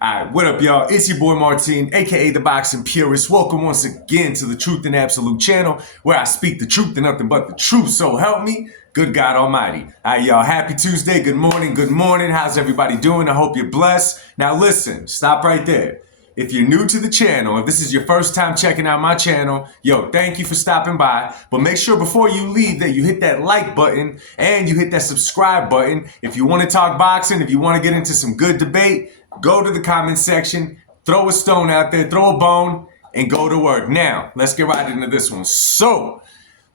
Alright, what up, y'all? It's your boy Martin, aka the Boxing Purist. Welcome once again to the Truth and Absolute channel, where I speak the truth and nothing but the truth. So help me, good God Almighty. Alright, y'all, happy Tuesday. Good morning, good morning. How's everybody doing? I hope you're blessed. Now listen, stop right there. If you're new to the channel, if this is your first time checking out my channel, yo, thank you for stopping by. But make sure before you leave that you hit that like button and you hit that subscribe button. If you want to talk boxing, if you want to get into some good debate, go to the comment section, throw a stone out there, throw a bone, and go to work. Now, let's get right into this one. So,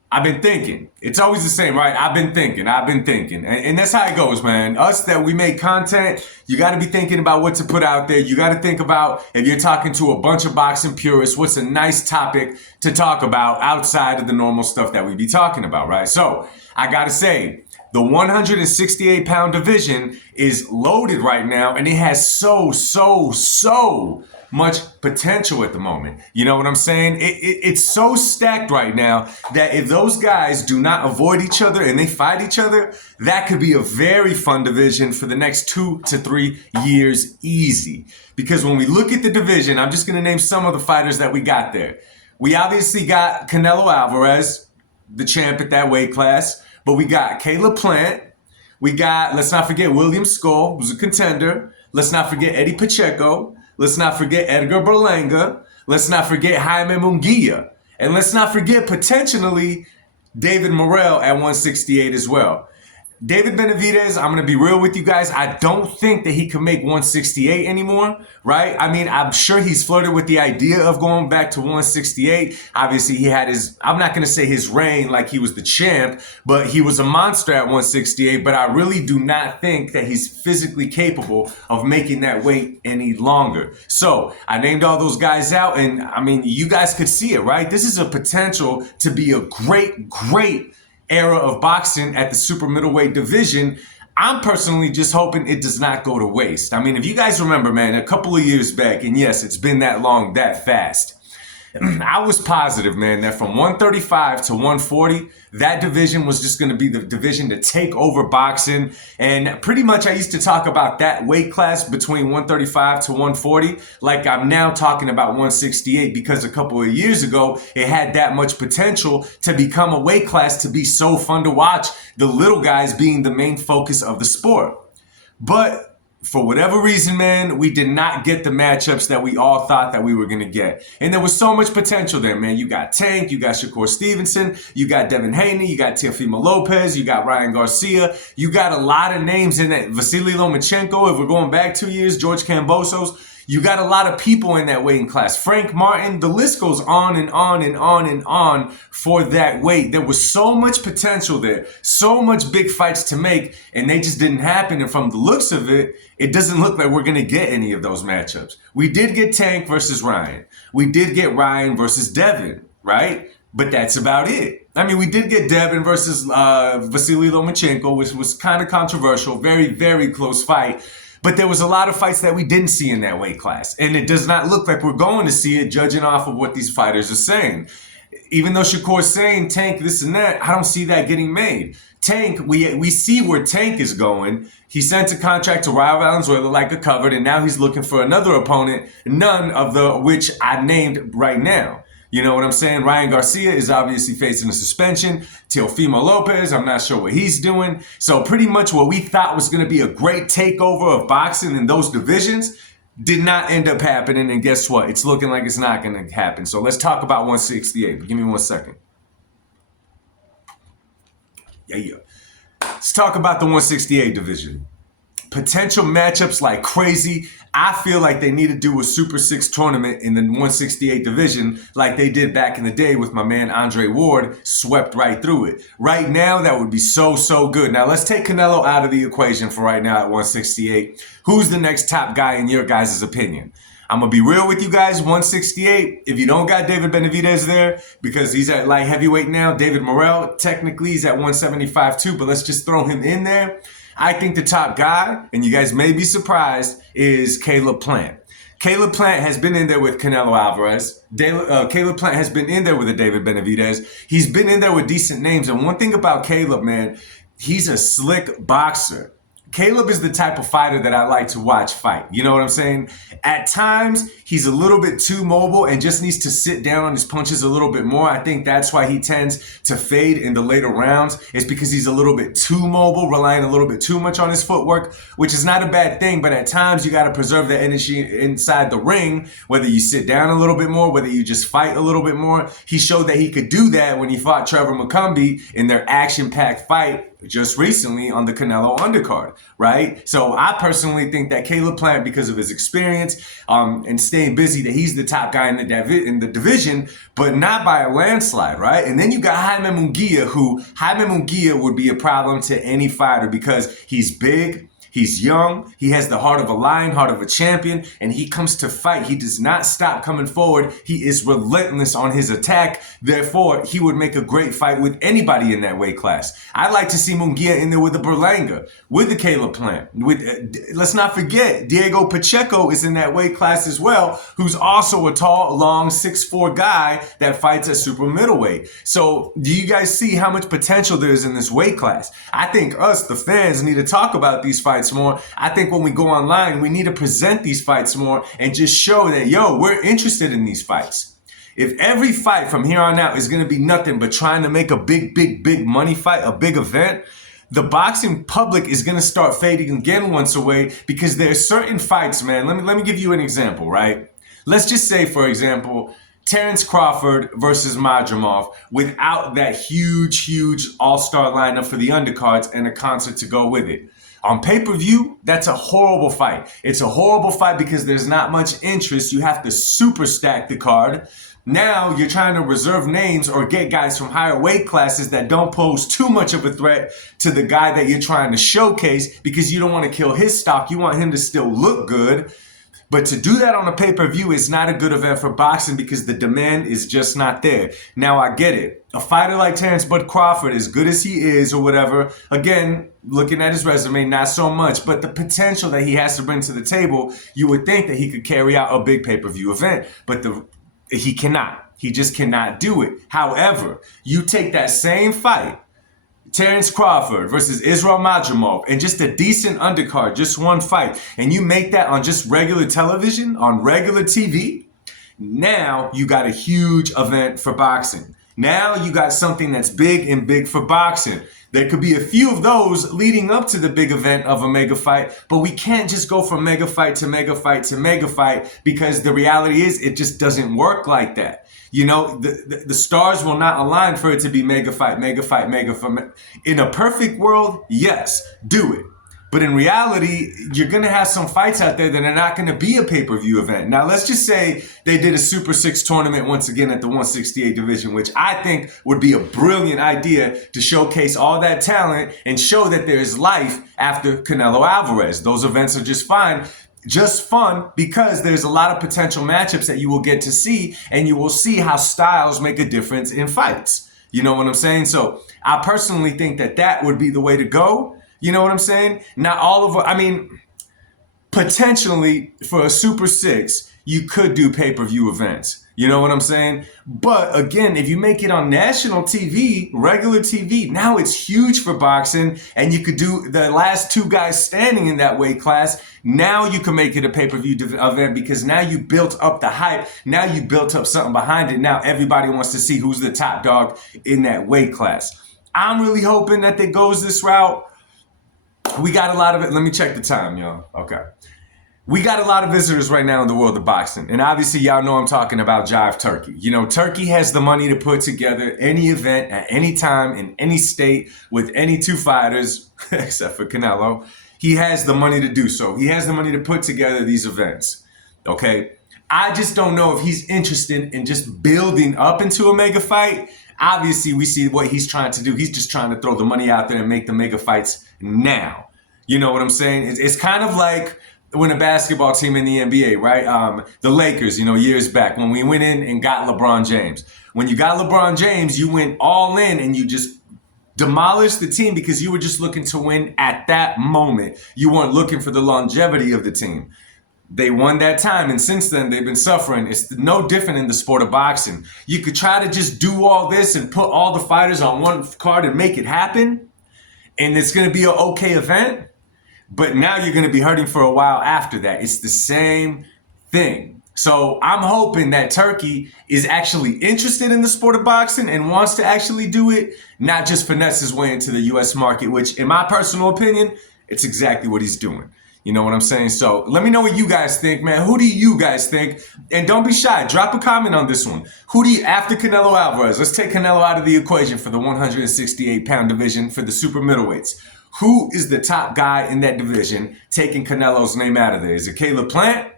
I've been thinking. It's always the same, right? I've been thinking. And that's how it goes, man. Us that we make content, you got to be thinking about what to put out there. You got to think about, if you're talking to a bunch of boxing purists, what's a nice topic to talk about outside of the normal stuff that we be talking about, right? So, I got to say, the 168-pound division is loaded right now, and it has so much potential at the moment. You know what I'm saying? It's so stacked right now that if those guys do not avoid each other and they fight each other, that could be a very fun division for the next 2 to 3 years easy. Because when we look at the division, I'm just going to name some of the fighters that we got there. We obviously got Canelo Alvarez, the champ at that weight class. But we got Caleb Plant. We got, let's not forget, William Skull, who's a contender. Let's not forget Eddie Pacheco. Let's not forget Edgar Berlanga. Let's not forget Jaime Munguia. And let's not forget, potentially, David Morrell at 168 as well. David Benavidez, I'm going to be real with you guys. I don't think that he can make 168 anymore, right? I mean, I'm sure he's flirted with the idea of going back to 168. Obviously, he had his, I'm not going to say his reign like he was the champ, but he was a monster at 168. But I really do not think that he's physically capable of making that weight any longer. So I named all those guys out, and I mean, you guys could see it, right? This is a potential to be a great era of boxing at the super middleweight division. I'm personally just hoping it does not go to waste. I mean, if you guys remember, man, a couple of years back, and yes, it's been that long, that fast, I was positive, man, that from 135 to 140, that division was just going to be the division to take over boxing. And pretty much I used to talk about that weight class between 135 to 140 like I'm now talking about 168, because a couple of years ago, it had that much potential to become a weight class to be so fun to watch, the little guys being the main focus of the sport. But for whatever reason, man, we did not get the matchups that we all thought that we were going to get. And there was so much potential there, man. You got Tank, you got Shakur Stevenson, you got Devin Haney, you got Teofimo Lopez, you got Ryan Garcia. You got a lot of names in that. Vasily Lomachenko, if we're going back 2 years, George Kambosos. You got a lot of people in that weighting class. Frank Martin, the list goes on and on and on and on for that weight. There was so much potential there, so much big fights to make, and they just didn't happen. And from the looks of it, it doesn't look like we're going to get any of those matchups. We did get Tank versus Ryan. We did get Ryan versus Devin, right? But that's about it. I mean, we did get Devin versus Vasily Lomachenko, which was kind of controversial, very close fight. But there was a lot of fights that we didn't see in that weight class. And it does not look like we're going to see it, judging off of what these fighters are saying. Even though Shakur's saying Tank this and that, I don't see that getting made. Tank, we see where Tank is going. He sent a contract to Raul Valenzuela like a covered, and now he's looking for another opponent, none of the which I named right now. You know what I'm saying? Ryan Garcia is obviously facing a suspension. Teofimo Lopez, I'm not sure what he's doing. So pretty much what we thought was going to be a great takeover of boxing in those divisions did not end up happening. And guess what? It's looking like it's not going to happen. So let's talk about 168. Give me 1 second. Yeah. Let's talk about the 168 division. Potential matchups like crazy. I feel like they need to do a Super 6 tournament in the 168 division like they did back in the day with my man Andre Ward, swept right through it. Right now, that would be so good. Now, let's take Canelo out of the equation for right now at 168. Who's the next top guy in your guys' opinion? I'm going to be real with you guys, 168, if you don't got David Benavidez there, because he's at light heavyweight now, David Morrell, technically he's at 175 too, but let's just throw him in there. I think the top guy, and you guys may be surprised, is Caleb Plant. Caleb Plant has been in there with Canelo Alvarez. Caleb Plant has been in there with a David Benavidez. He's been in there with decent names. And one thing about Caleb, man, he's a slick boxer. Caleb is the type of fighter that I like to watch fight. You know what I'm saying? At times, he's a little bit too mobile and just needs to sit down on his punches a little bit more. I think that's why he tends to fade in the later rounds. It's because he's a little bit too mobile, relying a little bit too much on his footwork, which is not a bad thing. But at times, you got to preserve the energy inside the ring, whether you sit down a little bit more, whether you just fight a little bit more. He showed that he could do that when he fought Trevor McCumbee in their action-packed fight just recently on the Canelo undercard, right? So I personally think that Caleb Plant, because of his experience and staying busy, that he's the top guy in the division, but not by a landslide, right? And then you got Jaime Munguia would be a problem to any fighter because he's big, he's young, he has the heart of a lion, heart of a champion, and he comes to fight. He does not stop coming forward. He is relentless on his attack. Therefore, he would make a great fight with anybody in that weight class. I'd like to see Munguia in there with the berlanga, with the Caleb Plant. Let's not forget, Diego Pacheco is in that weight class as well, who's also a tall, long, 6'4" guy that fights at super middleweight. So do you guys see how much potential there is in this weight class? I think us, the fans, need to talk about these fights more. I think when we go online, we need to present these fights more and just show that, yo, we're interested in these fights. If every fight from here on out is going to be nothing but trying to make a big money fight, a big event, the boxing public is going to start fading again once away because there are certain fights, man. Let me give you an example, right? Let's just say, for example, Terrence Crawford versus Madrimov without that huge all-star lineup for the undercards and a concert to go with it. On pay-per-view, that's a horrible fight. It's a horrible fight because there's not much interest. You have to super stack the card. Now you're trying to reserve names or get guys from higher weight classes that don't pose too much of a threat to the guy that you're trying to showcase because you don't want to kill his stock. You want him to still look good. But to do that on a pay-per-view is not a good event for boxing because the demand is just not there. Now, I get it. A fighter like Terrence Bud Crawford, as good as he is or whatever, again, looking at his resume, not so much. But the potential that he has to bring to the table, you would think that he could carry out a big pay-per-view event. But he cannot. He just cannot do it. However, you take that same fight, Terrence Crawford versus Israel Madrimov, and just a decent undercard, just one fight, and you make that on just regular television, on regular TV, now you got a huge event for boxing. Now you got something that's big for boxing. There could be a few of those leading up to the big event of a mega fight, but we can't just go from mega fight to mega fight to mega fight because the reality is it just doesn't work like that. You know, the stars will not align for it to be mega fight. In a perfect world, yes, do it. But in reality, you're going to have some fights out there that are not going to be a pay-per-view event. Now, let's just say they did a Super 6 tournament once again at the 168 division, which I think would be a brilliant idea to showcase all that talent and show that there's life after Canelo Alvarez. Those events are just fine. Just fun because there's a lot of potential matchups that you will get to see, and you will see how styles make a difference in fights. You know what I'm saying? So I personally think that would be the way to go. You know what I'm saying? Not all of it. I mean, potentially for a Super 6, you could do pay-per-view events. You know what I'm saying? But again, if you make it on national TV, regular TV, now it's huge for boxing, and you could do the last two guys standing in that weight class. Now you can make it a pay-per-view event because now you built up the hype. Now you built up something behind it. Now everybody wants to see who's the top dog in that weight class. I'm really hoping that it goes this route. We got a lot of it. Let me check the time, y'all. Okay. We got a lot of visitors right now in the world of boxing. And obviously, y'all know I'm talking about Jive Turkey. You know, Turkey has the money to put together any event at any time in any state with any two fighters, except for Canelo. He has the money to do so. He has the money to put together these events. Okay? I just don't know if he's interested in just building up into a mega fight. Obviously, we see what he's trying to do. He's just trying to throw the money out there and make the mega fights now. You know what I'm saying? It's kind of like when a basketball team in the NBA, right? The Lakers, you know, years back when we went in and got LeBron James. When you got LeBron James, you went all in and you just demolished the team because you were just looking to win at that moment. You weren't looking for the longevity of the team. They won that time, and since then, they've been suffering. It's no different in the sport of boxing. You could try to just do all this and put all the fighters on one card and make it happen, and it's going to be an okay event. but now you're going to be hurting for a while after that. It's the same thing. So I'm hoping that Turkey is actually interested in the sport of boxing and wants to actually do it, not just finesse his way into the U.S. market, which in my personal opinion, it's exactly what he's doing. You know what I'm saying? So let me know what you guys think, man. Who do you guys think? And don't be shy. Drop a comment on this one. Who do you, after Canelo Alvarez, let's take Canelo out of the equation for the 168-pound division for the super middleweights. Who is the top guy in that division taking Canelo's name out of there? Is it Caleb Plant?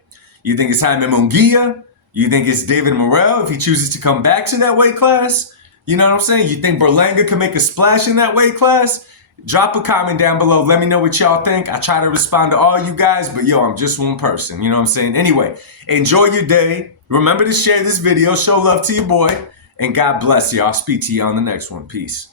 You think it's Jaime Munguia? You think it's David Morrell if he chooses to come back to that weight class? You know what I'm saying? You think Berlanga can make a splash in that weight class? Drop a comment down below. Let me know what y'all think. I try to respond to all you guys, but yo, I'm just one person. You know what I'm saying? Anyway, enjoy your day. Remember to share this video. Show love to your boy. And God bless you. I'll speak to you on the next one. Peace.